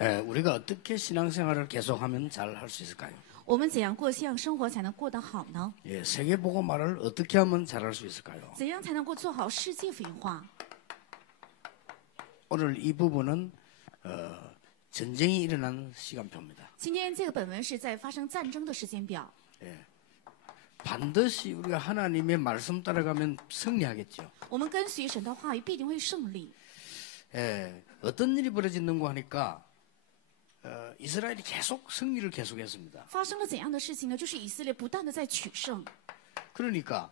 우리가 어떻게 신앙생활을 계속하면 잘 할 수 있을까요? 我们怎样过信仰生活才能过得好呢？ 세계복음화를 어떻게 하면 잘할 수 있을까요? 怎样才能够做好世界福音化？ 오늘 이 부분은 전쟁이 일어난 시간표입니다. 今天这个本文是在发生战争的时间表。 반드시 우리가 하나님의 말씀 따라가면 승리하겠죠. 我们跟随神的话语必定会胜利。 어떤 일이 벌어졌는가 하니까 이스라엘이 계속 승리를 계속했습니다. 发生了怎样的事情呢？就是以色列不断的在取胜， 그러니까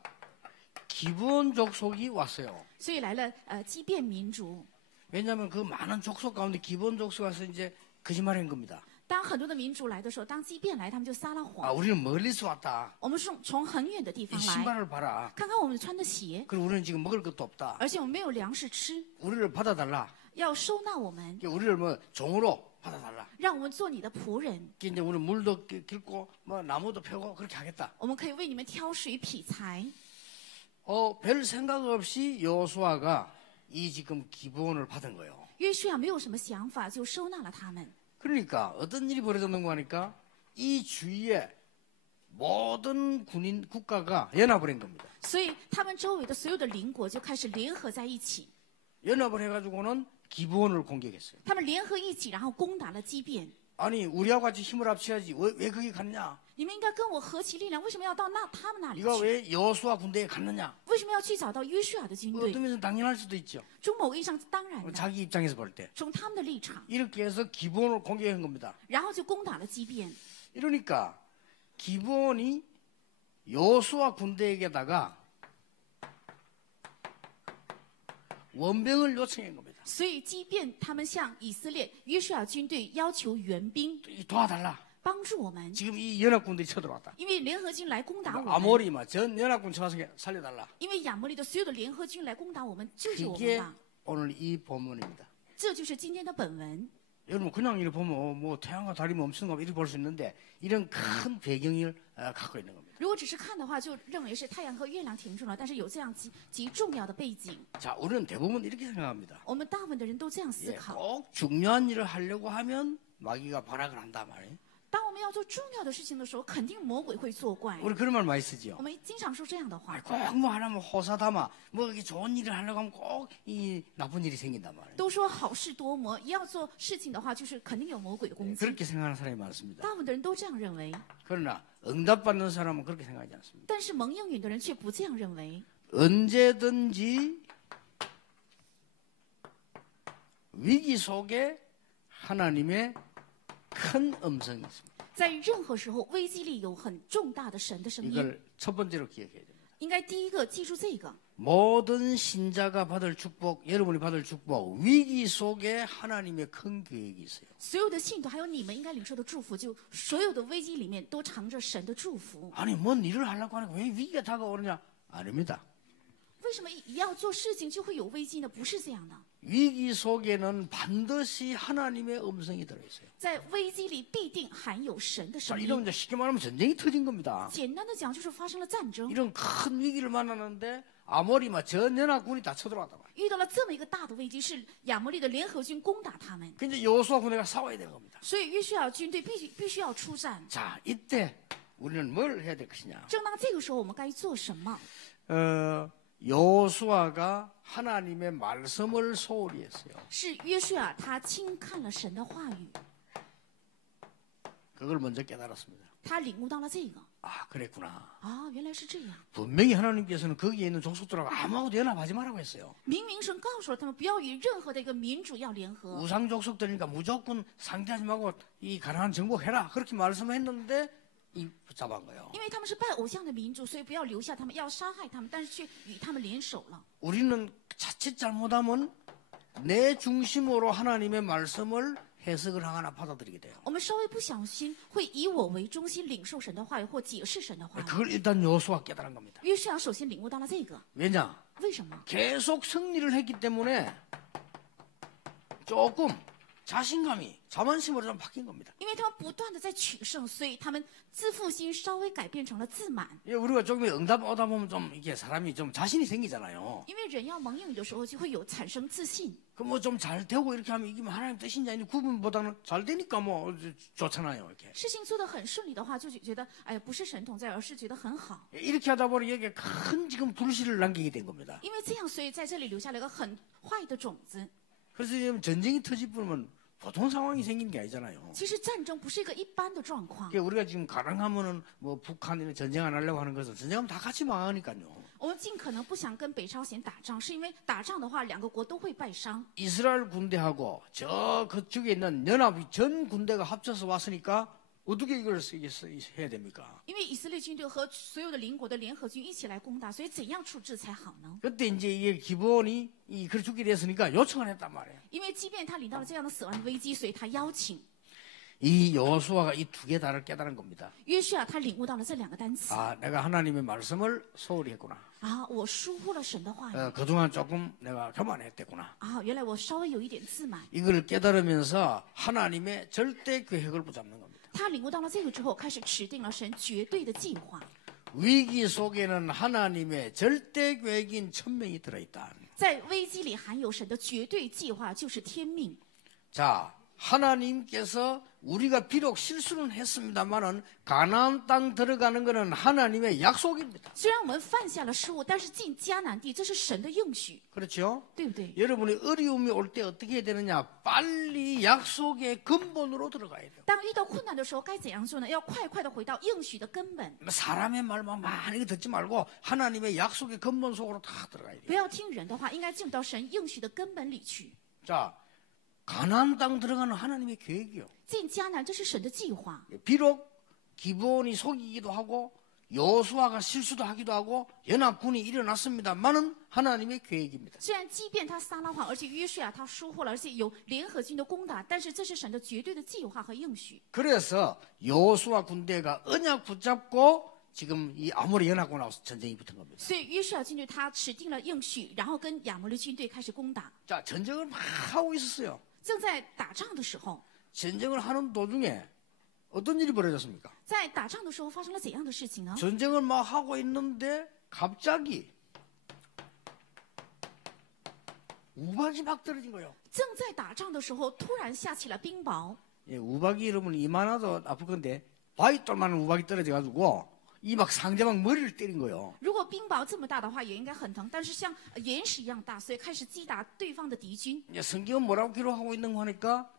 기브온 족속이 왔어요. 所以来了畸变民族。 왜냐하면 그 많은 족속 가운데 기브온 족속 와서 이제 거짓말한 겁니다. 当很多的民族来的时候，当畸变来，他们就撒了谎。 우리는 멀리서 왔다. 我们是从很远的地 이 方来， 신발을 봐라. 看看我们穿的鞋， 그리고 우리는 지금 먹을 것도 없다. 而且我们没有粮食吃， 우리를 받아달라. 要收纳我们， 우리를 뭐 종으로 받아달라. 让我们做你的仆人。 이제 우리 물도 길고 뭐 나무도 펴고 그렇게 하겠다. 我们可以为你们挑水劈柴。 별 생각 없이 여호수아가 이 지금 기브온을 받은 거예요. 约书亚没有什么想法，就收纳了他们。 그러니까 어떤 일이 벌어졌는가 하니까 이 주위에 모든 군인 국가가 연합을 한 겁니다. 所以他们周围的所有的邻国就开始联合在一起， 연합을 해가지고는 기브온을 공격했어요. 他们联合一起，然后攻打了畸变。 아니 우리하고 같이 힘을 합쳐야지 왜 거기 갔냐? 你们应该跟我合起力量，为什么要到他们那里 네가 去？ 왜 여호수아 군대에 갔느냐? 为什么要去找到约书亚的军队？ 어떤 면에서 당연할 수도 있죠. 从某个意义上当然的， 자기 입장에서 볼 때. 从他们的立场， 이렇게 해서 기브온을 공격한 겁니다. 然后就攻打了畸变。 이러니까 기브온이 여호수아 군대에게다가 원병을 요청한 겁니다. 所以畸变他们向以色列约书亚军队要求援兵， 도와달라. 帮助我们， 지금 이 연합군들이 쳐들어왔다. 因为联合军来攻打我们， 아모리 전 연합군 쳐서 살려달라. 因为亚摩利的所有的联合军来攻打我们，救救我们 그게 吧。 오늘 이 본문입니다. 这就是今天的本文。 여러분 그냥 이렇게 보면 뭐 태양과 달이 멈추는 거 이렇게 볼 수 있는데 이런 큰 배경을 갖고 있는 겁니다. 如果只是看的话，就认为是太阳和月亮停住了，但是有这样极重要的背景。 자, 우리는 대부분 이렇게 생각합니다. 我们大部分的人都这样思考。 꼭 중요한 일을 하려고 하면 마귀가 발악을 한단 말이에요. 当我们要做重要的事情的时候，肯定魔鬼会作怪。 우리 그런 말 많이 쓰죠. 我们经常说这样的话， 꼭 뭐 하나면 호사다마 뭐 이게 좋은 일을 하려고 하면 꼭 이 나쁜 일이 생긴단 말이에요. 都说好事多磨，要做事情的话，就是肯定有魔鬼的攻击。 그렇게 생각하는 사람이 많습니다. 大部分的人都这样认为， 그러나 응답받는 사람은 그렇게 생각하지 않습니다. 但是蒙应允的人却不这样认为。 언제든지 위기 속에 하나님의 큰 음성이 있습니다. 在任何时候，危机里有很重大的神的声音， 이걸 첫 번째로 기억해야 됩니다. 应该第一个记住这个。 모든 신자가 받을 축복, 여러분이 받을 축복, 위기 속에 하나님의 큰 계획이 있어요. 所有的信徒，还有你们应该领受的祝福，就所有的危机里面都藏着神的祝福。 아니, 뭔 일을 하려고 하니까 왜 위기가 다가오느냐? 아닙니다. 为什么要做事情就会有危机呢？不是这样的， 위기 속에는 반드시 하나님의 음성이 들어있어요. 在危机里必定含有神的 자, 声 이러면 音。 이제 쉽게 말하면 전쟁이 터진 겁니다. 简单的讲，就是发生了战争， 이런 큰 위기를 만났는데 아모리마 전 연합군이 다 쳐들어왔단 말이에요. 遇到了这么一个大的危机，是亚摩利的联合军攻打他们， 근데 여호수아 군대가 싸워야 되는 겁니다. 所以约书亚军队必须要出战。 자, 이때 우리는 뭘 해야 될 것이냐? 正当这个时候，我们该做什么？ 여호수아가 하나님의 말씀을 소홀히 했어요. 是约书亚他轻看了神的话语， 그걸 먼저 깨달았습니다. 他领悟到了这个 아, 그랬구나. 啊，原来是这样。 분명히 하나님께서는 거기에 있는 족속들하고 아무것도 연합하지 말라고 했어요. 明明神告诉了他们，不要与任何的一个民主要联合， 우상 족속들이니까 무조건 상대하지 말고 이 가나안 정복해라. 그렇게 말씀했는데 이 붙잡은 거예요. 因为他们是拜偶像的民族，所以不要留下他们，要杀害他们，但是却与他们联手了。 우리는 자칫 잘못하면 내 중심으로 하나님의 말씀을 해석을 하거나 받아들이게 돼요. 我们稍微不小心，会以我为中心领受神的话语或解释神的话语。 그걸 일단 여호수아 깨달은 겁니다. 约书亚首先领悟到了这个， 왜냐? 为什么？ 계속 승리를 했기 때문에 조금 자신감이 자만심으로 좀 바뀐 겁니다. 因为他们不断的在取胜，所以他们自负心稍微改变成了自满。 예, 우리가 조금 응답 오다 보면 좀 이게 사람이 좀 자신이 생기잖아요. 因为人要蒙应的时候，就会有产生自信。 그 뭐 좀 잘 되고 이렇게 하면 이게 뭐 하나님 뜻인지 아닌지 구분보다는 잘 되니까 뭐 좋잖아요. 이렇게. 事情做得很顺利的话，就觉得哎呀，不是神同在，而是觉得很好。 예, 이렇게 하다 보니 여기에 큰 지금 불씨를 남기게 된 겁니다. 因为这样，所以在这里留下了一个很坏的种子。 그래서 지금 전쟁이 터질 뿐이면 보통 상황이 생긴 게 아니잖아요. 其实战争不是一个一般的状况。 그러니까 우리가 지금 가능하면은 뭐 북한이나 전쟁 안 하려고 하는 것은 전쟁하면 다 같이 망하니까요. 我们尽可能不想跟北朝鲜打仗，是因为打仗的话，两个国都会败伤。 이스라엘 군대하고 저 그쪽에 있는 연합이 전 군대가 합쳐서 왔으니까 어떻게 이걸 해야 됩니까? 因为以色列军队和所有的邻国的联合军一起来攻打，所以怎样处置才好呢？ 그때 이제 이게 기본이 그렇게 죽게 됐으니까 요청을 했단 말이에요. 因为即便他领到了这样的死亡的危机，所以他邀请 이 여호수아가 이 두 개 다를 깨달은 겁니다. 约书亚，他领悟到了这两个单词 아, 내가 하나님의 말씀을 소홀히 했구나. 啊，我疏忽了神的话语 그동안 조금 내가 교만했댔구나. 啊，原来我稍微有一点自满。 이걸 깨달으면서 하나님의 절대 계획을 붙잡는 겁니다. 他领悟到了这个之后，开始持定了神绝对的计划。 위기 속에는 하나님의 절대 계획인 천명이 들어있다. 在危机里含有神的绝对计划，就是天命。 자, 하나님께서 우리가 비록 실수는 했습니다만은 가나안 땅 들어가는 것은 하나님의 약속입니다. 虽然我们犯下了失误，但是进迦南地，这是神的应许， 그렇죠? 对不对？ 여러분이 어려움이 올 때 어떻게 해야 되느냐? 빨리 약속의 근본으로 들어가야 돼요. 当遇到困难的时候，该怎样做呢？要快快的回到应许的根本， 사람의 말만 많이 듣지 말고 하나님의 약속의 근본 속으로 다 들어가야 돼요. 不要听人的话，应该进入到神应许的根本里去。 자, 가나안 땅 들어가는 하나님의 계획이요. 进迦南，这是神的计划。 비록 기본이 속이기도 하고 여호수아가 실수도 하기도 하고 연합군이 일어났습니다만은 하나님의 계획입니다. 虽然即便他撒拉谎，而且约书亚他疏忽了，而且有联合军的攻打，但是这是神的绝对的计划和应许。 그래서 여호수아 군대가 언약 붙잡고 지금 이 아모리 연합군하고 전쟁이 붙은 겁니다. 所以约书亚军队他持定了应许，然后跟亚摩利军队开始攻打。 자, 전쟁을 막 하고 있었어요. 正在打仗的时候， 전쟁을 하는 도중에 어떤 일이 벌어졌습니까? 在打仗的时候发生了怎样的事情呢？ 전쟁을 막 하고 있는데 갑자기 우박이 막 떨어진 거예요. 正在打仗的时候，突然下起了冰雹。 예, 우박이 여러분 이만하도 아플 건데 바위돌만한 우박이 떨어져가지고 이 막 상대방 머리를 때린 거예요. 如果冰雹这么大的话，也应该很疼，但是像岩石一样大，所以开始击打对方的敌军。 이제 성경은 뭐라고 기록하고 있는 거 하니까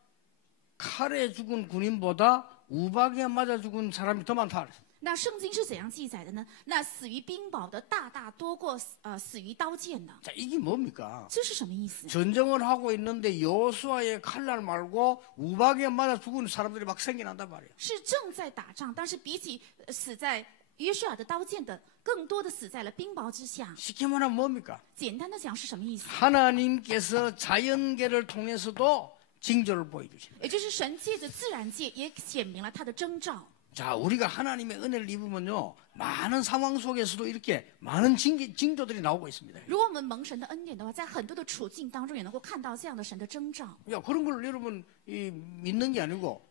칼에 죽은 군인보다 우박에 맞아 죽은 사람이 더 많다. 那圣经是怎样记载的呢？那死于冰雹的大大多过死于刀剑的。 자, 이게 뭡니까? 这是什么意思？ 전쟁을 하고 있는데 여호수아의 칼날 말고 우박에 맞아 죽은 사람들이 막 생겨난단 말이에요. 是正在打仗，但是比起死在约书亚的刀剑的，更多的死在了冰雹之下。 쉽게 말하면 뭡니까? 简单的讲是什么意思？ 하나님께서 자연계를 통해서도 징조를 보여주십니다. 也就是神借着自然界也显明了他的征兆。 자, 우리가 하나님의 은혜를 입으면요, 많은 상황 속에서도 이렇게 많은 징조들이 나오고 있습니다. 如果我们蒙神的恩典的话，在很多的处境当中也能够看到这样的神的征兆。 야, 그런 걸 여러분 믿는 게 아니고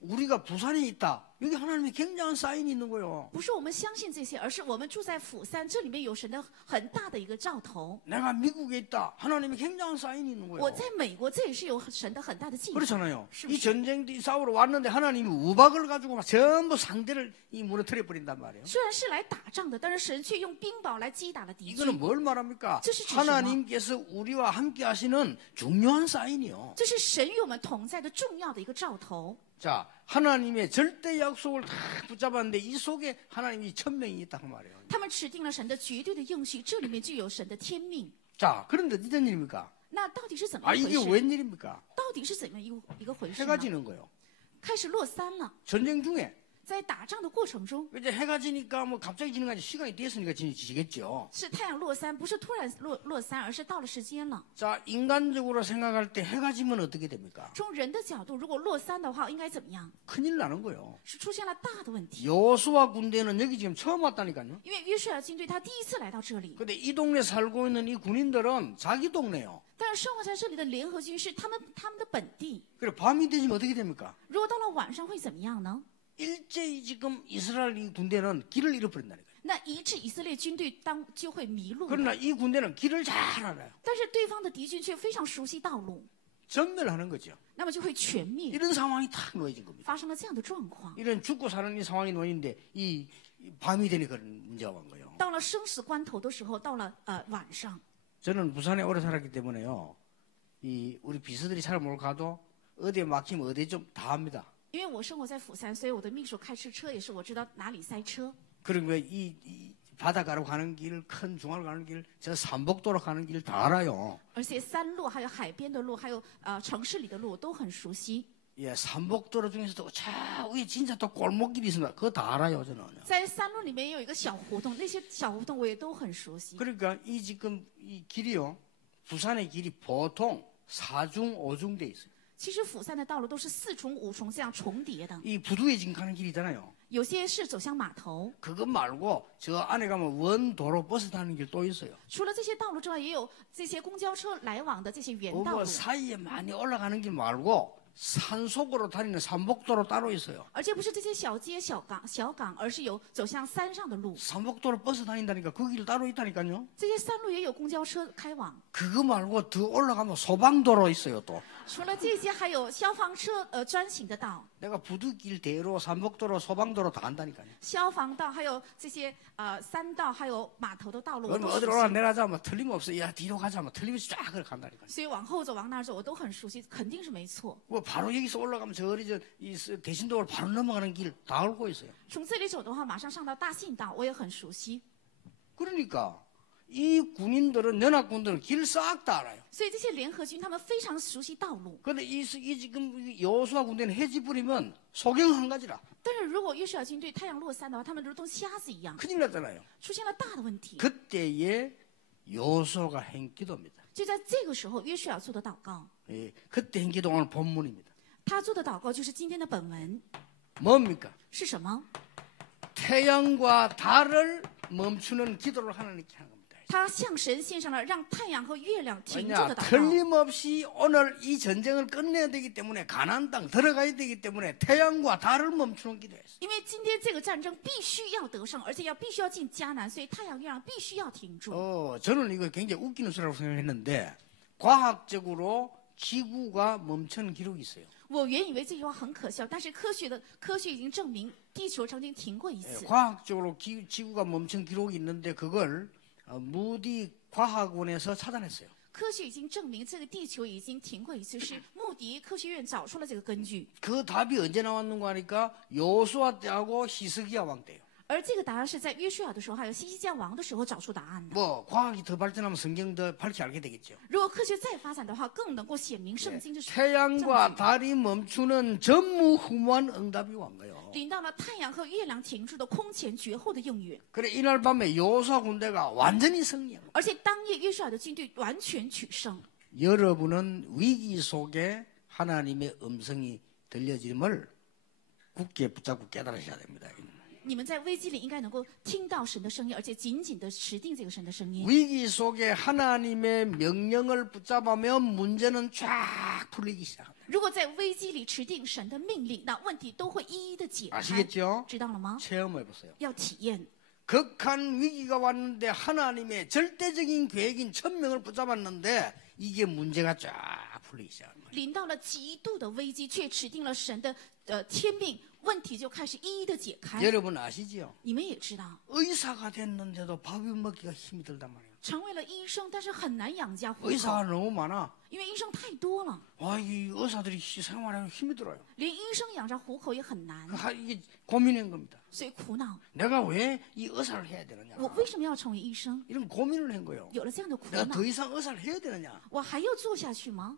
우리가 부산에 있다. 여기 하나님의 굉장한 사인이 있는 거예요. 不是我们相信这些，而是我们住在釜山，这里面有神的很大的一个兆头。 내가 미국에 있다. 하나님의 굉장한 사인이 있는 我 거예요. 在美国，这也是有神的很大的计划。 그렇잖아요. 시- 이 전쟁이 싸우러 왔는데 하나님이 우박을 가지고 막 전부 상대를 무너뜨려 버린단 말이에요. 虽然是来打仗的，但是神却用冰雹来击打了敌 이거는 军。 뭘 말합니까? 这是指什么？ 하나님께서 우리와 함께 하시는 중요한 사인이요. 这是神与我们同在的重要的一个兆头。 자, 하나님의 절대 약속을 다 붙잡았는데 이 속에 하나님이 천명이 있다고 말이에요. 他们持定了神的绝对的应许，这里面就有神的天命。 자, 그런데 어떤 일입니까? 那到底是怎么 아, 一回 이게 事？ 웬일입니까? 到底是怎么一个回事 해가 呢？ 지는 거예요. 开始落山了， 전쟁 중에. 在打仗的过程中， 이제 해가 지니까 뭐 갑자기 지는 게 아니라 시간이 됐으니까 지겠죠. 是太阳落山，不是突然落山，而是到了时间了。 자, 인간적으로 생각할 때 해가 지면 어떻게 됩니까? 从人的角度，如果落山的话，应该怎么样？ 큰일 나는 거예요. 是出现了大的问题。 여호수아 군대는 여기 지금 처음 왔다니까요. 因为约书亚军队他第一次来到这里， 근데 이 동네 살고 있는 이 군인들은 자기 동네요. 但是生活在这里的联合军是他们的本地。 그래 밤이 되면 어떻게 됩니까? 如果到了晚上会怎么样呢？ 일제히 지금 이스라엘 이 군대는 길을 잃어버린다니까요. 那一致以色列军队就会迷路了。 그러나 이 군대는 길을 잘 알아요. 但是对方的敌军却非常熟悉道路， 전멸하는 거죠. 那么就会全灭。 이런 상황이 탁 놓여진 겁니다. 发生了这样的状况， 이런 죽고 사는 이 상황이 놓이는데 이 밤이 되니까 그런 문제가 온 거예요. 到了生死关头的时候，到了晚上， 저는 부산에 오래 살았기 때문에요. 이 우리 비서들이 잘 못 가도 어디에 막히면 어디 좀 다 합니다. 因为我生活在釜山，所以我的秘书开车也是我知道哪里塞车。 그러니까 이 바닷가로 가는 길, 큰 중앙으로 가는 길, 저 삼복도로 가는 길 다 알아요. 而且山路、还有海边的路，还有城市里的路我都很熟悉。 예, 삼복도로 중에서도 저 위에 진짜 또 골목길이 있습니다. 그거 다 알아요, 저는. 在山路里面也有一个小胡同，那些小胡同我也都很熟悉。 그러니까 이 지금 이 길이요, 부산의 길이 보통 4중, 5중 돼 있어요. 其实釜山的道路都是4重、5重这样重叠的， 이 부두에 지금 가는 길이잖아요. 有些是走向码头。 그것 말고 저 안에 가면 원도로 버스 타는 길 또 있어요. 除了这些道路之外，也有这些公交车来往的这些原道 뭐 路， 사이에 많이 올라가는 길 말고 산속으로 다니는 삼복도로 따로 있어요. 而且不是这些小街小港，而是有走向山上的路。 삼복도로 버스 다닌다니까 그 길 따로 있다니까요. 这些山路也有公交车开往。 그거 말고 더 올라가면 소방도로 있어요 또. 除了这些，还有消防车专行的道、 내가 부두길 대로 삼복도로 소방도로 다 간다니까요. 消防道，还有这些山道，还有码头的道路，我 그러면 都熟 어디로 悉。 올라내려자 뭐 틀림없어. 야 뒤로 가자 뭐 틀림없이 쫙 그렇게 간다니까요. 所以往后走，往那儿走，我都很熟悉，肯定是没错。 뭐 바로 여기서 올라가면 저리 이 대신도를 바로 넘어가는 길 다 알고 있어요. 从这里走的话，马上上到大信道，我也很熟悉。 그러니까 이 군인들은 연합군들은 길 싹 다 알아요. 所以这些联合军他们非常熟悉道路。 그런데 이 지금 여호수아 군대는 해지 부리면 소경 한 가지라 但是如果约书亚军队太阳落山的话，他们如同瞎子一样， 큰일 났잖아요. 出现了大的问题。 그때에 여호수아가 한 기도입니다. 就在这个时候，约书亚做的祷告， 예, 그때 한 기도 오늘 본문입니다. 他做的祷告就是今天的本文 뭡니까? 是什么？ 태양과 달을 멈추는 기도를 하나님께 하는 겁니다. 他向神献上了让太阳和月亮停住 왜냐 的祷告。 틀림없이 오늘 이 전쟁을 끝내야 되기 때문에 가나안 땅 들어가야 되기 때문에 태양과 달을 멈추는 기도했어요. 因为今天这个战争必须要得胜，而且必须要进迦南，所以太阳、月亮必须要停住。 저는 이거 굉장히 웃기는 소리라고 생각했는데 과학적으로 지구가 멈춘 기록이 있어요. 我原以为这句话很可笑，但是科学已经证明地球曾经停过一 예, 次。 과학적으로 지구가 멈춘 기록이 있는데 그걸 무디 과학원에서 찾아냈어요. 科学已经证明这个地球已经停过一次，是穆迪科学院找出了这个根据。 그 답이 언제 나왔는가 하니까 여호수아 때하고 히스기야 왕 때요. 而这个答案是在约书亚的时候，还有西西家王的时候找出答案的。 뭐 과학이 더 발전하면 성경 더 밝게 알게 되겠죠. 如果科学再发展的话，更能够显明圣经的是 태양과 달이 멈추는 전무후무한 응답이 온 거예요. 领到了太阳和月亮停住的空前绝后的应允。 그래 이날 밤에 여호수아 군대가 완전히 승리한 거예요. 而且当夜约书亚的军队完全取胜。 여러분은 위기 속에 하나님의 음성이 들려짐을 굳게 붙잡고 깨달으셔야 됩니다. 你们在危机里应该能够听到神的声音，而且紧紧的持定这个神的声音。 위기 속에 하나님의 명령을 붙잡으면 문제는 쫙 풀리기 시작합니다. 如果在危机里持定神的命令，那问题都会一一的解开。 아시겠죠? 知道了吗？ 체험해 보세요. 要体验。 극한 위기가 왔는데 하나님의 절대적인 계획인 천명을 붙잡았는데 이게 문제가 쫙 풀리기 시작합니다. 临到了极度的危机，却持定了神的天命，问题就开始一一的解开。 여러분 아시죠? 你们也知道， 의사가 됐는데도 밥이 먹기가 힘이 들단 말이에요. 成为了医生，但是很难养家糊口， 의사가 너무 많아. 因为医生太多了， 와, 이 의사들이 생활하기 힘이 들어요. 连医生养家糊口也很难， 이게 고민인 겁니다. 所以苦恼。 내가 왜 이 의사를 해야 되느냐? 我为什么要成为医生？ 이런 고민을 한 거예요. 有了这样的苦 내가 恼 더 ， 이상 의사를 해야 되느냐? 我还要做下去吗？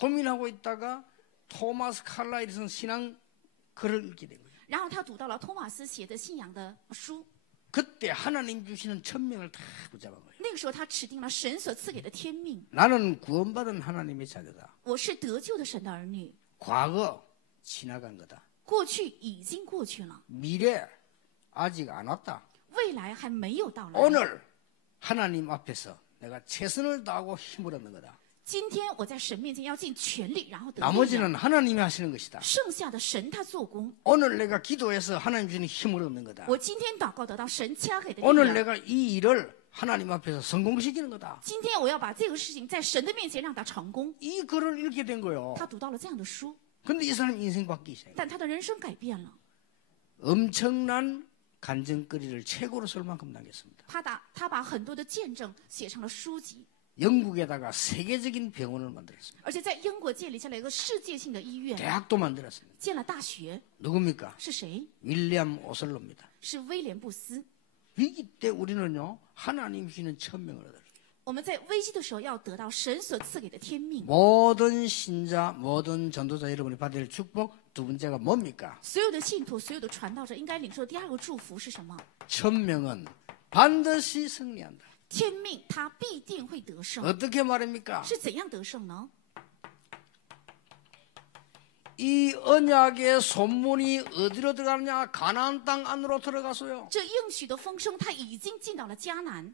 고민하고 있다가 토마스 칼라이슨 신앙 글을 읽게 된 거예요. 然后他读到了托马斯写的信仰的书， 그때 하나님 주시는 천명을 다 붙잡은 거예요. 那个时候他指定了神所赐给的天命。 나는 구원받은 하나님의 자녀다. 我是得救的神的儿女， 과거 지나간 거다. 过去已经过去了， 미래 아직 안 왔다. 未来还没有到来。 오늘 하나님 앞에서 내가 최선을 다하고 힘을 얻는 거다. 今天我在神面前要尽全力，然后得力量。 나머지는 하나님이 하시는 것이다. 剩下的神他做工。 오늘 내가 기도해서 하나님 주는 힘을 얻는 거다. 我今天祷告得到神加给的力 오늘 量。 내가 이 일을 하나님 앞에서 성공시키는 거다. 今天我要把这个事情在神的面前让他成功。 이 글을 읽게 된 거예요. 他读到了这样的书， 근데 이 사람 인생 바뀌기 시작해요. 但他的人生改变了。 엄청난 간증거리를 책으로 쓸 만큼 남겼습니다. 他把很多的见证写成了书籍， 영국에다가 세계적인 병원을 만들었습니다. 而且在英国建立下来一个世界性的医院， 대학도 만들었습니다. 建了大学。 누굽니까? 是谁？ 윌리엄 오슬로입니다. 是威廉布斯。 위기 때 우리는요 하나님 주시는 천명을 얻어요. 我们在危机的时候要得到神所赐给的天命。 모든 신자, 모든 전도자 여러분이 받을 축복 두 번째가 뭡니까? 所有的信徒，所有的传道者应该领受第二个祝福是什么？ 천명은 반드시 승리한다. 天命，他必定会得胜。 어떻게 말입니까? 是怎样得胜呢？ 이 언약의 소문이 어디로 들어가느냐? 가나안 땅 안으로 들어가서요. 这应许的风声，他已经进到了迦南。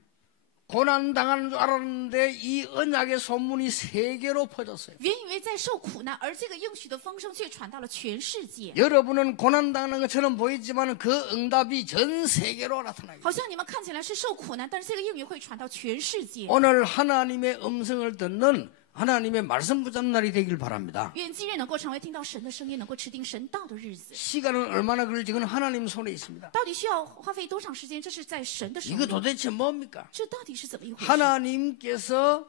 고난 당하는 줄 알았는데 이 언약의 소문이 세계로 퍼졌어요. 原以为在受苦难，而这个应许的风声却传到了全世界。 여러분은 고난 당하는 것처럼 보이지만 그 응답이 전 세계로 나타나요. 好像你们看起来是受苦难，但是这个应许会传到全世界。 오늘 하나님의 음성을 듣는 하나님의 말씀 붙잡는 날이 되길 바랍니다. 愿今日能够成为听到神的声音，能够持定神道的日子。 시간은 얼마나 걸릴지 그건 하나님 손에 있습니다. 到底需要花费多长时间？这是在神的手 이거 里。 도대체 뭡니까? 这到底是怎么一回事？ 하나님께서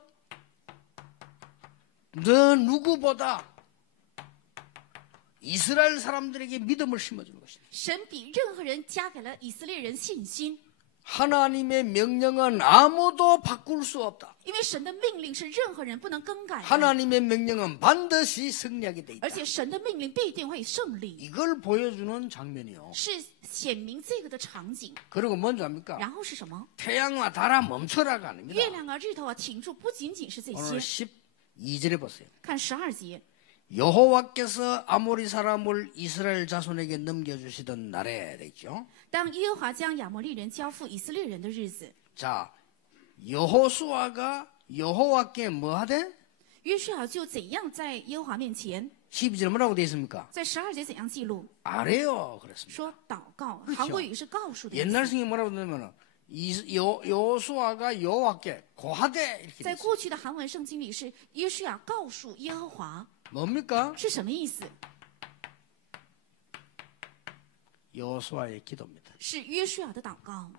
너 누구보다 이스라엘 사람들에게 믿음을 심어주는 것입니다. 神比任何人加给了以色列人信心， 하나님의 명령은 아무도 바꿀 수 없다. 因为神的命令是任何人不能更改的， 하나님의 명령은 반드시 승리하게 돼 있다. 而且神的命令必定会胜利， 이걸 보여주는 장면이요. 是显明这个的场景。 그리고 뭔지 압니까? 然后是什么？ 태양아 달아 멈춰라가 아닙니다. 月亮啊、日头啊，停住！不仅仅是这 오늘 些， 12절에 보세요. 看12节， 여호와께서 아모리 사람을 이스라엘 자손에게 넘겨주시던 날에 됐죠. 当耶和华将亚摩利人交付以色列人的日子， 자, 여호수아가 여호와께 뭐 하대? 约书亚就怎样在耶和华面前， 12절 뭐라고 되어 있습니까? 在12节怎样记录？ 아래요 그랬습니다. 说祷告， 그렇죠 韩国语是告诉的意 옛날 思。 성경 뭐라고 되냐면 여호수아가 여호와께 고하되 이렇게 돼 在 있어요. 过去的韩文圣经里是约书亚告诉耶和华， 뭡니까? 是什么意思？ 여호수아의 기도입니다. 是约书亚的祷告。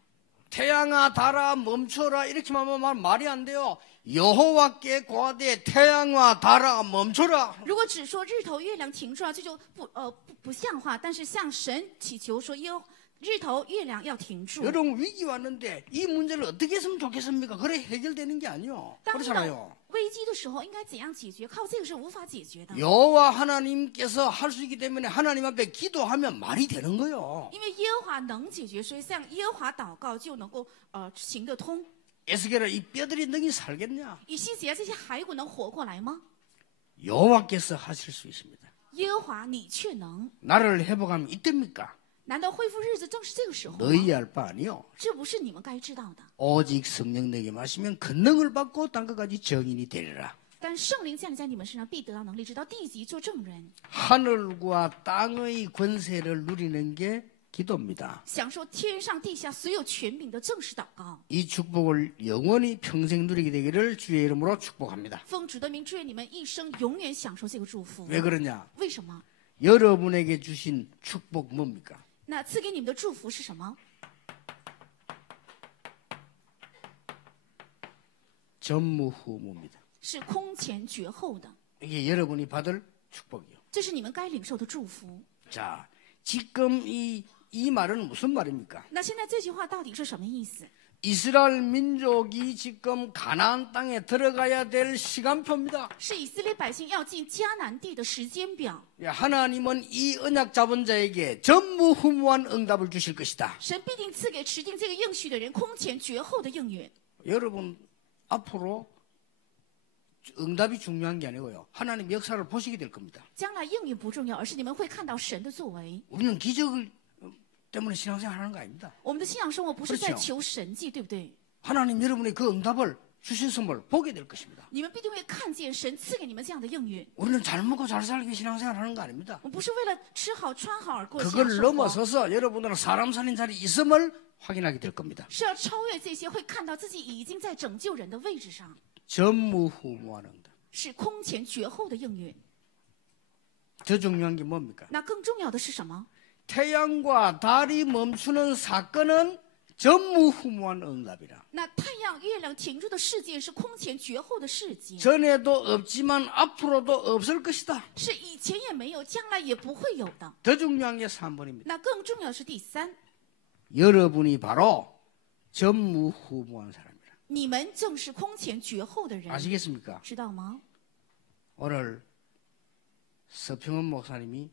태양아 달아 멈춰라 이렇게만 하면 말이 안 돼요. 여호와께 고하되 태양아 달아 멈춰라. 如果只说日头、月亮停住啊，这就不像话。但是向神祈求说日头、月亮要停住。 여러분 위기 왔는데 이 문제를 어떻게 했으면 좋겠습니까? 그래 해결되는 게 아니요. 当遇 그렇잖아요. 到危机的时候，应该怎样解决？靠这个是无法解决的。 여호와 하나님께서 할 수 있기 때문에 하나님 앞에 기도하면 말이 되는 거예요. 因为耶和华能解决，所以向耶和华祷告就能够行得通。 에스겔아 이 뼈들이 능히 살겠냐? 以西结这些骸骨能活过来吗？ 여호와께서 하실 수 있습니다. 耶和华你却能。 나를 회복하면 이때입니까? 难道恢复日子正是这个时候吗？ 너희 알 바 아니요. 这不是你们该知道的。 오직 성령 내게 마시면 권능을 받고 땅 끝까지 정인이 되리라. 但圣灵降临在你们身上，必得到能力，直到地极做证人， 하늘과 땅의 권세를 누리는 게 기도입니다. 享受天上地下所有权柄的正式祷告。 이 축복을 영원히 평생 누리게 되기를 주의 이름으로 축복합니다. 奉主的名，祝愿你们一生永远享受这个祝福。 왜 그러냐? 为什么？ 여러분에게 주신 축복 뭡니까? 那赐给你们的祝福是什么？ 전무후무입니다. 是空前绝后的， 이게 여러분이 받을 축복이요. 这是你们该领受的祝福。 자, 지금 이 말은 무슨 말입니까? 那现在这句话到底是什么意思？ 이스라엘 민족이 지금 가나안 땅에 들어가야 될 시간표입니다. 是以色列百姓要进迦南地的时间表。 하나님은 이 언약 잡은 자에게 전무후무한 응답을 주실 것이다. 神必定赐给持定这个应许的人空前绝后的应允。 여러분 앞으로 응답이 중요한 게 아니고요. 하나님 역사를 보시게 될 겁니다. 将来应允不重要，而是你们会看到神的作为。 우리는 기적을 때문에 신앙생활 하는 거 아닙니다. 我们的信仰生活不是 그렇죠 在求神迹，对不对？ 하나님 여러분의 그 응답을 주셨음을 보게 될 것입니다. 你们必定会看见神赐给你们这样的应允。 우리는 잘 먹고 잘 살기 신앙생활 하는 거 아닙니다. 我们不是为了吃好穿好而过信仰 그걸 生活， 넘어서서 여러분들은 사람 살린 자리 있음을 확인하게 될 겁니다. 是要超越这些，会看到自己已经在拯救人的位置上， 전무후무한 응답. 是空前绝后的应允。 더 중요한 게 뭡니까? 那更重要的是什么？ 태양과 달이 멈추는 사건은 전무후무한 응답이라. 那太阳、月亮停住的事件是空前绝后的事件， 전에도 없지만 앞으로도 없을 것이다. 是以前也没有，将来也不会有的。 더 중요한 게 3번입니다. 那更重要的是第三， 여러분이 바로 전무후무한 사람이라. 你们正是空前绝后的人， 아시겠습니까? 知道吗？ 오늘 서평원 목사님이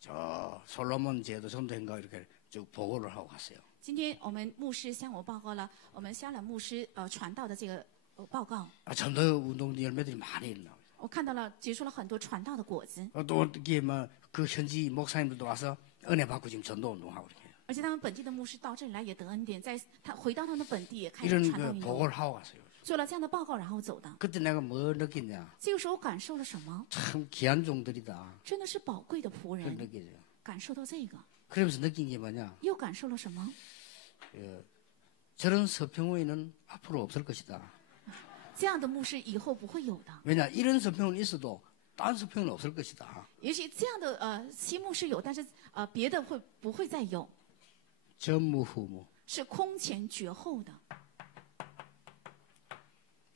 저 솔로몬 제도 전도회인가 이렇게 쭉 보고를 하고 갔어요. 今天我们牧师向我报告了我们香兰牧师传道的这个报告， 전도 운동 열매들이 많이 있나. 我看到了结出了很多传道的果子， 또 어떻게 뭐그 현지 목사님들도 와서 은혜 받고 지금 전도 운동하고 이렇게 而且他们本地的牧师到这里来也得恩典，在他回到他们本地也开始 이런 传道 그 运动， 보고를 하고 갔어요. 做了这样的报告然后走的。 그때 내가 뭐 느꼈냐? 这个时候感受了什么？ 참 귀한 종들이다. 真的是宝贵的仆 그걸 人， 느껴져요. 感受到这个， 그러면서 느낀 게 뭐냐? 又感受了什么？ 저런 서평원에는 앞으로 없을 것이다. 这样的牧师以后不会有的。 왜냐? 이런 서평원 있어도 다른 서평은 없을 것이다. 也许这样的新牧师有，但是别的会不会再有？ 전무후무 是空前绝后的。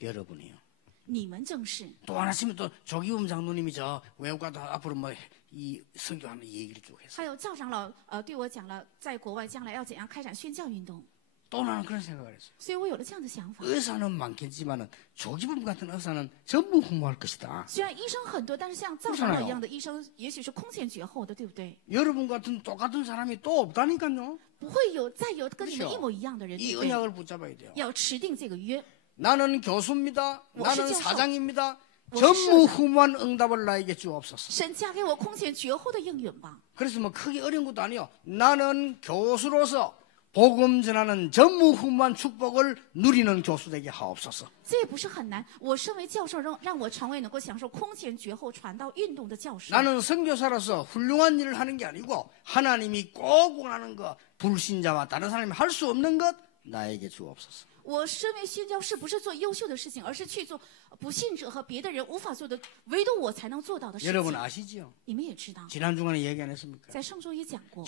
여러분이요. 你们正是。 또 하나쯤에 또 조기범 장로님이 저 외국가도 앞으로 뭐 이 선교하는 얘기를 쭉 했어요. 还有赵长老对我讲了，在国外将来要怎样开展宣教运动， 또 나는 그런 생각을 했어요. 所以我有了这样的想法。 의사는 많겠지만은 조기범 같은 의사는 전무후무할 것이다. 虽然医生很多，但是像赵长老一样的医生，也许是空前绝后的，对不对？ 여러분 같은 똑같은 사람이 또 없다니까요. 不会有再有跟你们 그렇죠 一模一样的人， 이 对不对？ 언약을 붙잡아야 돼요. 要持定这个约。 나는 교수입니다. 나는 교수. 사장입니다. 我是社长。 전무후무한 응답을 나에게 주옵소서. 神加给我空前绝后的应允吧。 그래서 뭐 크게 어려운 것도 아니요. 나는 교수로서 복음 전하는 전무후무한 축복을 누리는 교수 되게 하옵소서. 这也不是很难。我身为教授，让我成为能够享受空前绝后传道运动的教师。 나는 선교사로서 훌륭한 일을 하는 게 아니고 하나님이 꼭 원하는 것, 불신자와 다른 사람이 할 수 없는 것 나에게 주옵소서. 我身为宣教士，不是做优秀的事情，而是去做不信者和别的人无法做的，唯独我才能做到的事 여러분 情。 아시지요? 你们也知道， 지난 주간에 얘기 안 했습니까? 在上周也讲过，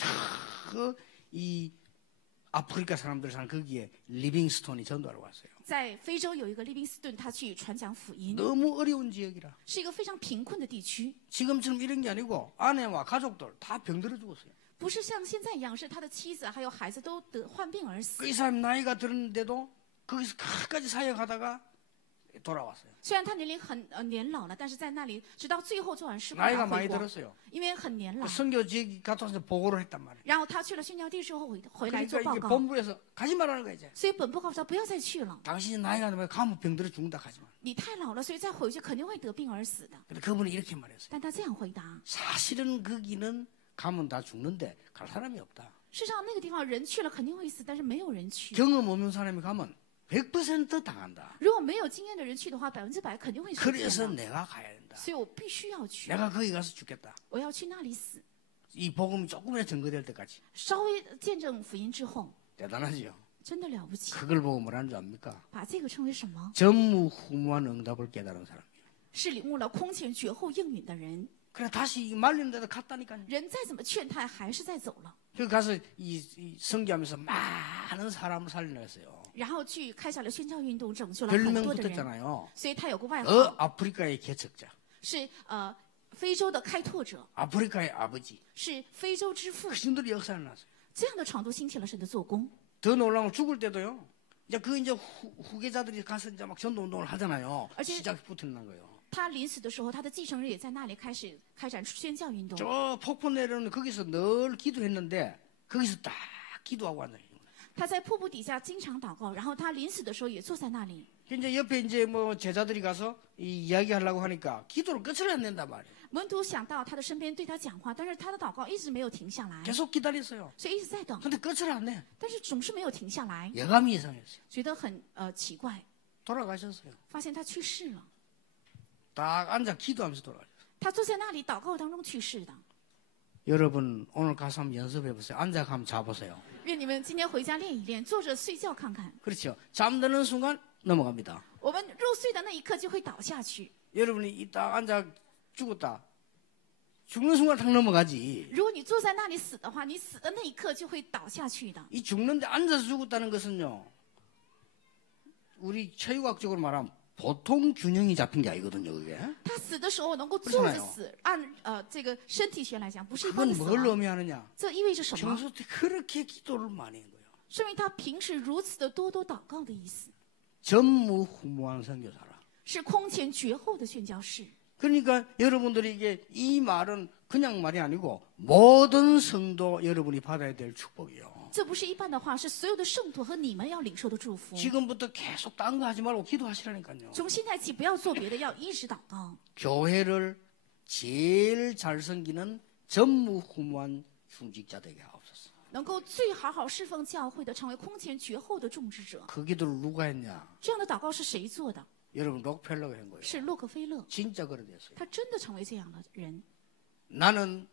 그 이 아프리카 사람들 사는 거기에 리빙스톤이 전도하러 왔어요. 在非洲有一个利宾斯顿，他去传讲福音， 너무 어려운 지역이라. 是一个非常贫困的地区， 지금처럼 이런 게 아니고 아내와 가족들 다 병들어 죽었어요. 不是像现在一样，是他的妻子还有孩子都患病而死。 그 이 사람 나이가 들었는데도 거기서 끝까지 사역하다가 돌아왔어요. 虽然他年龄年老了，但是在那里直到最后做完事工 나이가 然后 많이 回国， 들었어요. 因为很年老 그 。 선교 지역 갔다 와서 보고를 했단 말이에요. 然后他去了宣教地之后回来 그러니까 做报 이게 告， 본부에서 가지 말라는 거야 이제. 所以本部告诉他不要再去了， 당신이 나이가 들면 가면 병들어 죽는다 가지 마. 你太老了，所以再回去肯定会得病而死的。 근데 그분이 이렇게 말했어요. 但他这样回答： 사실은 거기는 가면 다 죽는데 갈 사람이 없다. 事实上那个地方人去了肯定会死，但是没有人去。 경험 없는 사람이 가면 100% 당한다. 如果没有经验的人去的话，100%肯定会受骗 그래서 的。 내가 가야 된다. 所以我必须要去， 내가 거기 가서 죽겠다. 我要去那里死。 이 복음이 조금이라도 증거될 때까지. 稍微见证福音之后， 대단하죠. 真的了不起。 그걸 보고 뭐라는 줄 압니까? 把这个称为什么？ 전무후무한 응답을 깨달은 사람이에요. 是领悟了空前绝后应允的人。 그래 다시 말리는 데도 갔다니까요. 人再怎么劝他，还是在走了。 그 가서 이 선교하면서 많은 사람을 살려냈어요. 然后去开下了宣教运动，拯救了很 별명 多的人。 붙었잖아요. 所以他有个外 아프리카의 개척자, 是非洲的开拓者， 아프리카의 아버지. 是非洲之父 그 。 정도로 역사를 났어요. 这样的程度兴起了神的做工。 더 놀라운 건 죽을 때도요. 이제 그 이제 후계자들이 가서 이제 막 전도 운동을 하잖아요. 어제- 시작부터 난 거예요. 他临死的时候，他的继承人也在那里开始开展宣教运动。 저 폭포 내려오는 거기서 늘 기도했는데 거기서 딱 기도하고 앉아요. 他在瀑布底下经常祷告，然后他临死的时候也坐在那里。 이제 옆에 이제 뭐 제자들이 가서 이야기하려고 하니까 기도를 끝을 안 낸단 말이에요. 门徒想到他的身边对他讲话，但是他的祷告一直没有停下来， 계속 기다렸어요. 所以一直在等， 근데 끝을 안 내. 但是总是没有停下来， 예감이 이상했어요. 觉得很奇怪， 돌아가셨어요. 发现他去世了。 딱 앉아 기도하면서 돌아가셨어요. 他坐在那里祷告当中去世的。 여러분 오늘 가서 한번 연습해 보세요. 앉아 한번 자보세요. 愿你们今天回家练一练，坐着睡觉看看。 그렇죠. 잠드는 순간 넘어갑니다. 我们入睡的那一刻就会倒下去。 여러분이 이따 앉아 죽었다. 죽는 순간 탁 넘어가지. 如果你坐在那里死的话，你死的那一刻就会倒下去的。 이 죽는데 앉아서 죽었다는 것은요. 우리 체육학적으로 말하면 보통 균형이 잡힌 게 아니거든요. 그게. 他死的时候能够坐着死，按这个身体学来讲，不是一般 그건 的死 뭘 亡。 의미하느냐. 这意味着什么？ 평소 때 그렇게 기도를 많이 한 거예요. 说明他平时如此的多多祷告的意思， 전무후무한 선교사라. 是空前绝后的宣教士。 그러니까 여러분들이 이게 이 말은 그냥 말이 아니고 모든 성도 여러분이 받아야 될 축복이에요. 这不是一般的话，是所有的圣徒和你们要领受的祝福。 지금부터 계속 딴 거 하지 말고 기도하시라니까요. 从现在起，不要做别的，要一直祷告。 교회를 제일 잘 섬기는 전무후무한 중직자 되게 하옵소서. 能够最好好侍奉教会的，成为空前绝后的种植者。 그 기도를 누가 했냐? 这样的祷告是谁做的？ 여러분 록펠러가 한 거예요. 是洛克菲勒， 진짜 그래 됐어요. 他真的成为这样的人。 나는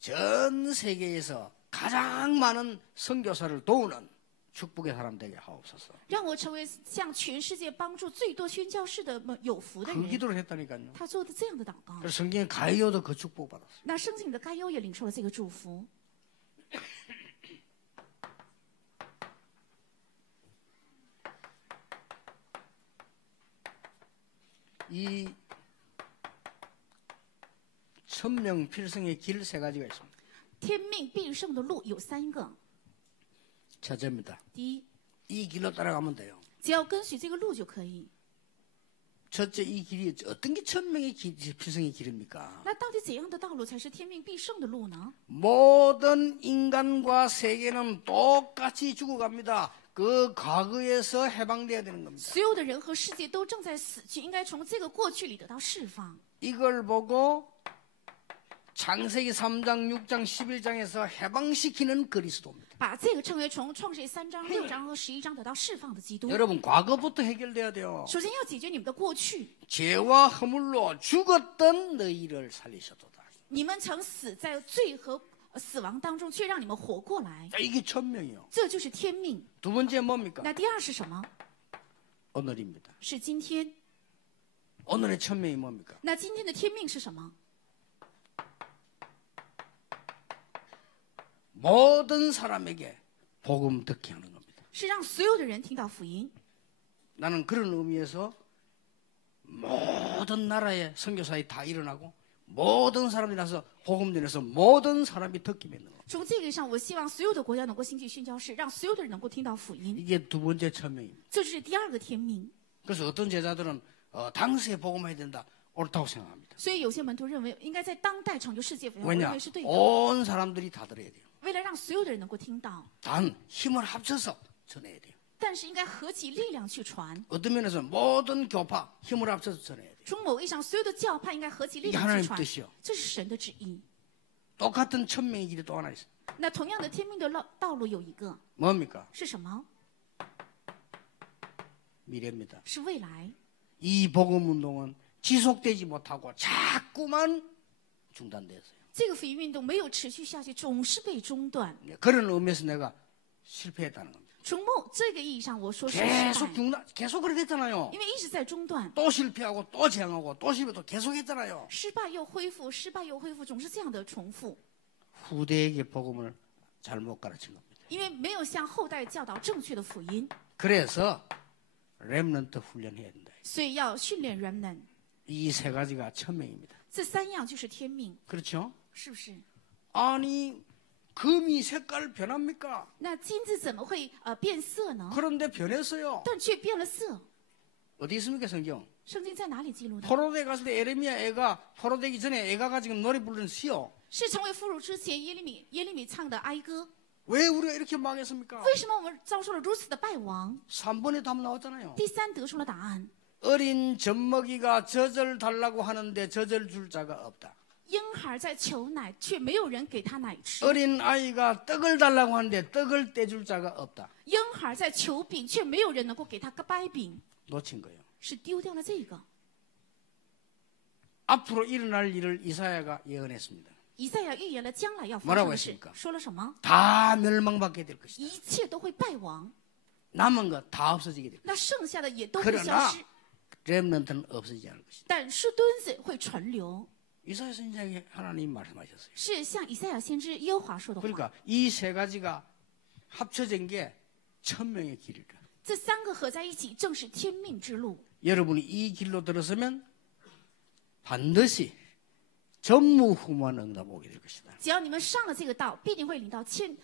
전 세계에서 가장 많은 선교사를 도우는 축복의 사람 되게 하옵소서. 让我成为向全世界帮助最多宣教士的有福的 그 人。 기도를 했다니까요. 他做的这样的祷告， 그래서 성경에 가이오도 그 축복 받았어요. 那圣经里的该优也领受了这个祝福。 이 천명 필승의 길 세 가지가 있습니다. 天命必胜的路有3个。 첫째입니다. 第一， 이 길로 따라가면 돼요. 只要跟随这个路就可以。 첫째 이 길이 어떤 게 천명의 필승의 길입니까? 那到底怎样的道路才是天命必胜的路呢？ 모든 인간과 세계는 똑같이 죽어갑니다. 그 과거에서 해방돼야 되는 겁니다. 所有的人和世界都正在死去，应该从这个过去里得到释放。 이걸 보고 창세기 3장, 6장, 11장에서 해방시키는 그리스도입니다. 把这个称为从创世3章、6章和11章得到释放的基督。 여러분 과거부터 해결돼야 돼요. 首先要解决你们的过去， 죄와 허물로 죽었던 너희를 살리셨도다. 你们曾死在罪和死亡当中，却让你们活过来， 자, 이게 천명이요. 这就是天命。 두 번째 뭡니까? 那第二是什么？ 오늘입니다. 是今天。 오늘의 천명이 뭡니까? 那今天的天命是什么？ 모든 사람에게 복음 듣게 하는 겁니다. 是让所有的人听到福音。 나는 그런 의미에서 모든 나라의 선교사에 다 일어나고 모든 사람들이 나서 복음 전해서 모든 사람이 듣게 맺는 거. 从这个上，我希望所有的国家能够兴起宣教士，让所有的人能够听到福音。 이게 두 번째 천명입니다. 这就是第二个天命。 그래서 어떤 제자들은 당시에 복음해야 된다. 옳다고 생각합니다. 所以有些门徒认为，应该在当代成就世界福音，我 왜냐? 认为是对的。 온 사람들이 다 들어야 돼요. 为了让所有的人能够听到， 단 힘을 합쳐서 전해야 돼요. 但是应该合起力量去传。 어떤 면에서 모든 교파 힘을 합쳐서 전해야 돼요. 从某意义上，所有的教派应该合起力 이게 量 하나님 去传， 뜻이요. 这是神的旨意。 똑같은 천명의 길이 또 하나 있어요. 那同样的天命的道路有一个 뭡니까? 是什么？ 미래입니다. 是未来。 이 복음 운동은 지속되지 못하고 자꾸만 중단됐어요. 这个福音运动没有持续下去，总是被中断。 그런 의미에서 내가 실패했다는 겁니다. 从这个意义上，我说是失败， 계속 중단, 계속 그렇게 됐잖아요. 因为一直在中断， 또 실패하고 또 재앙하고 또 실패도 계속 했잖아요. 失败又恢复，失败又恢复，总是这样的重复。 후대에게 복음을 잘못 가르친 겁니다. 因为没有向后代教导正确的福音， 그래서 렘넌트 훈련해야 된다. 所以要训练人们。 이 세 가지가 천명입니다. 这3样就是天命， 그렇죠? 是不是？ 아니 금이 색깔 변합니까? 那金子怎么会变色呢？ 그런데 변했어요. 但却变了色。 어디 있습니까, 성경? 圣经在哪里记录的？ 포로대 갔을 때 에레미야 애가 포로되기 전에 애가가 지금 노래 부르는 시요. 是成为俘虏之前耶利米唱的哀歌。 왜 우리가 이렇게 망했습니까? 为什么我们遭受了如此的败亡？ 3번에 답 나왔잖아요. 第三得出了答案。 어린 젖먹이가 젖을 달라고 하는데 젖을 줄 자가 없다. 婴孩在求奶，却没有人给他奶吃； 어린 아이가 떡을 달라고 하는데 떡을 떼줄 자가 없다. 婴孩在求饼，却没有人能够给他个掰饼， 놓친 거예요. 是丢掉了这个。 앞으로 일어날 일을 이사야가 예언했습니다. 以赛亚预言了将来要发 뭐라고 生的事 했습니까 ，说了什么？ 다 멸망받게 될 것이다. 一切都会败亡， 남은 것 다 없어지게 될 것이다. 那剩下的也都会消 그러나 失， 렘넌트는 없어지지 않을 것이다. 但是墩子会存留。 이사야 선지자에게 하나님 말씀하셨어요. 是像以赛亚先知耶和华说的话。 그러니까 이 세 가지가 합쳐진 게 천명의 길이라. 这三个合在一起，正是天命之路。 여러분이 이 길로 들어서면 반드시 전무후무한 응답 오게 될 것이다. 只要你们上了这个道，必定会领到天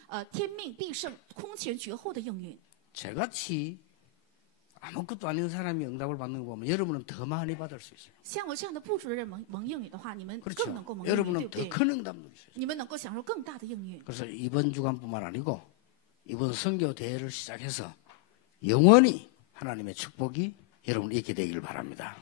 命必胜、空前绝后的应允。 저같이 아무것도 아닌 사람이 응답을 받는 거 보면 여러분은 더 많이 받을 수 있어요. 像我这样的不主的人蒙应允的话，你们 그렇죠. 更能够蒙应允，对 여러분은 不对？ 더 큰 응답 누릴 수 있어요. 你们能够享受更大的应允。 그래서 이번 주간뿐만 아니고 이번 선교 대회를 시작해서 영원히 하나님의 축복이 여러분 있게 되길 바랍니다.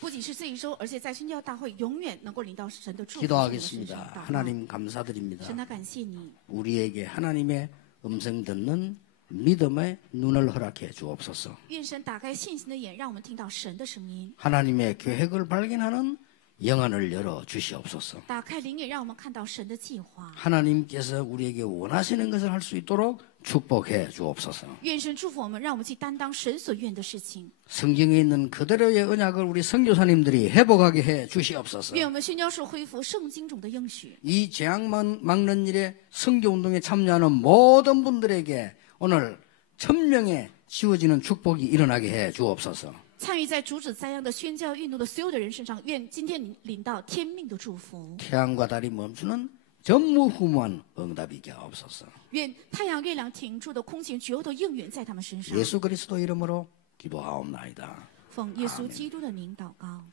不仅是这一周，而且在宣教大会永远能够领到神的祝福。 기도하겠습니다. 하나님 감사드립니다. 神啊，感谢你， 우리에게 하나님의 음성 듣는 믿음의 눈을 허락해 주옵소서. 愿神打开信心的眼，让我们听到神的声音； 하나님의 계획을 발견하는 영안을 열어 주시옵소서. 打开灵眼，让我们看到神的计划。 하나님께서 우리에게 원하시는 것을 할 수 있도록 축복해 주옵소서. 愿神祝福我们，让我们去担当神所愿的事情。 성경에 있는 그대로의 언약을 우리 선교사님들이 회복하게 해 주시옵소서. 愿我们宣教士恢复圣经中的应许。 이 재앙 막는 일에 선교운동에 참여하는 모든 분들에게 오늘 천명에 지워지는 축복이 일어나게 해 주옵소서. 参与在阻止灾殃的宣教运动的所有的人身上，愿今天领到天命的祝福。 태양과 달이 멈추는 전무후무한 응답이 있게 하옵소서. 愿太阳、月亮停住的空前绝后的应允在他们身上。 예수 그리스도 이름으로 기도하옵나이다. 奉耶稣基督的名祷告。